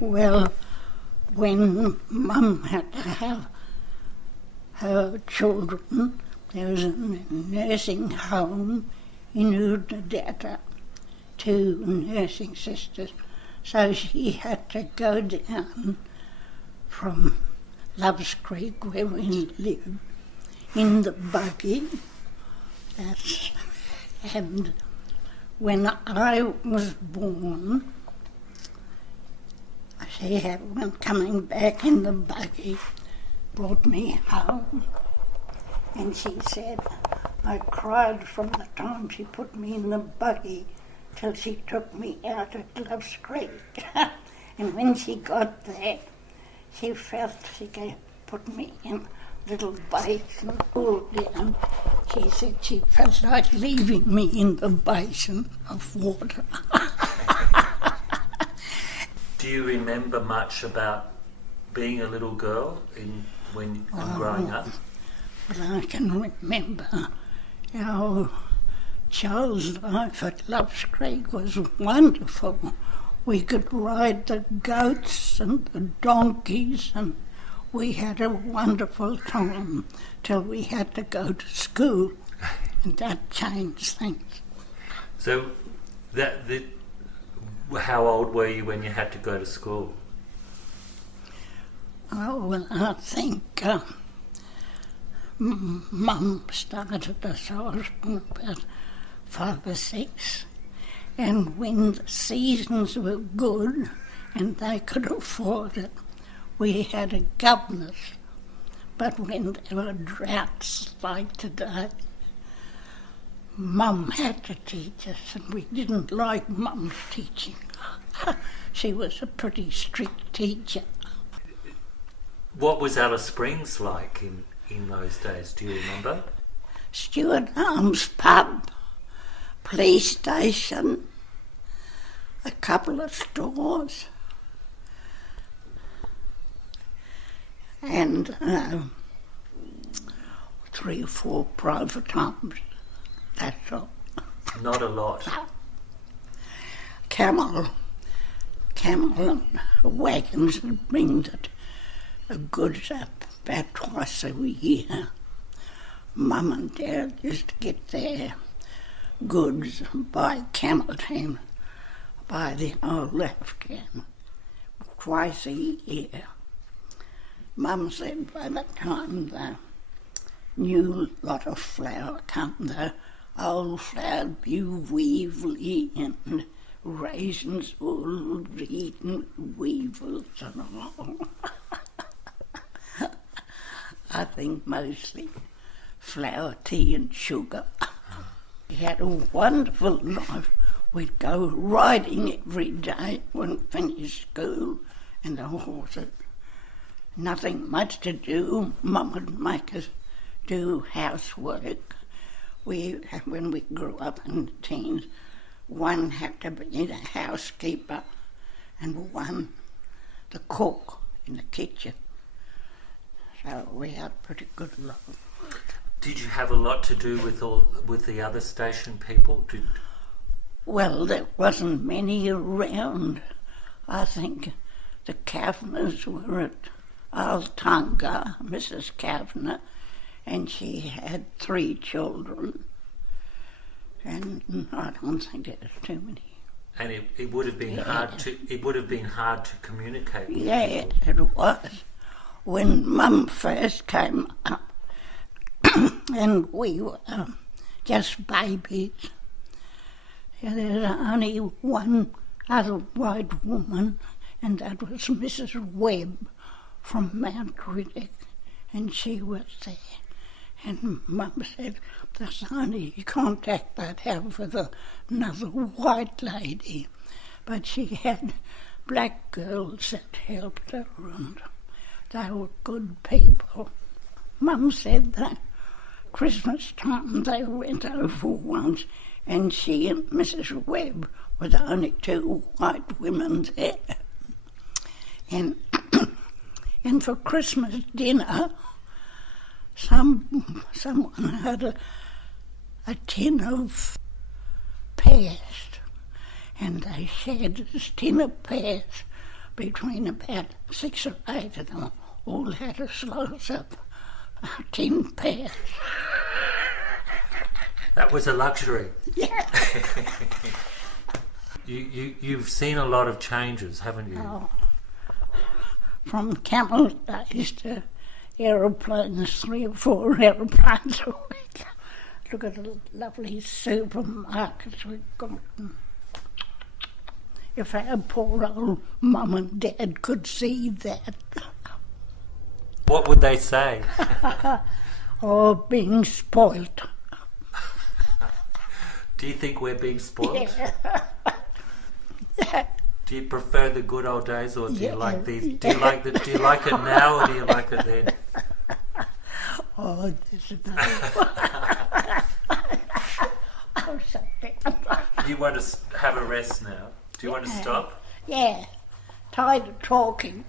Well, when Mum had to have her children, there was a nursing home in Udadata, 2 nursing sisters, so she had to go down from Loves Creek, where we lived, in the buggy. And when I was born, she had one coming back in the buggy, brought me home, and she said I cried from the time she put me in the buggy till she took me out at Loves Creek. And when she got there, she felt she could put me in a little basin all down. She said she felt like leaving me in the basin of water. Do you remember much about being a little girl when growing up? Well, I can remember our child's life at Loves Creek was wonderful. We could ride the goats and the donkeys, and we had a wonderful time till we had to go to school, and that changed things. So, how old were you when you had to go to school? Oh, well, I think Mum started us off about 5 or 6, and when the seasons were good and they could afford it, we had a governess. But when there were droughts like today, Mum had to teach us, and we didn't like Mum's teaching. She was a pretty strict teacher. What was Alice Springs like in those days? Do you remember? Stuart Arms pub, police station, a couple of stores, and 3 or 4 private homes. That's all. Not a lot. Camel and wagons would bring the goods up about twice a year. Mum and Dad used to get their goods by camel team, by the old Afghan, twice a year. Mum said by the time the new lot of flour come, the old flour, Weevily and raisins, all eaten weevils and all. I think mostly flour, tea and sugar. We had a wonderful life. We'd go riding every day when we finished school, and the horses. Nothing much to do. Mum would make us do housework. When we grew up in the teens, one had to be the housekeeper and one the cook in the kitchen. So we had a pretty good life. Did you have a lot to do with the other station people? Well, there wasn't many around. I think the Kavanaghs were at Altunga, Mrs. Kavanagh, and she had 3 children. And I don't think there's too many. And it would have been hard to communicate with yes, people. It was. When Mum first came up, and we were just babies, there was only one other white woman, and that was Mrs. Webb from Mount Riddick, and she was there. And Mum said, there's only contact I'd have with another white lady. But she had black girls that helped her, and they were good people. Mum said that Christmas time they went over once, and she and Mrs. Webb were the only 2 white women there. And for Christmas dinner, someone had a tin of pears, and they shared this tin of pears between about 6 or 8 of them, all had a slice of tin pears. That was a luxury. Yeah. You've seen a lot of changes, haven't you? Oh. From camel days to aeroplanes, 3 or 4 aeroplanes a week. Look at the lovely supermarkets we've got. If our poor old mum and dad could see that. What would they say? Oh, being spoilt. Do you think we're being spoiled? Yeah. Do you prefer the good old days, or do you Yeah. like these? Do you like it now, or do you like it then? Oh, there's another one. Oh, something. You want to have a rest now? Do you want to stop? Yeah. Tired of talking.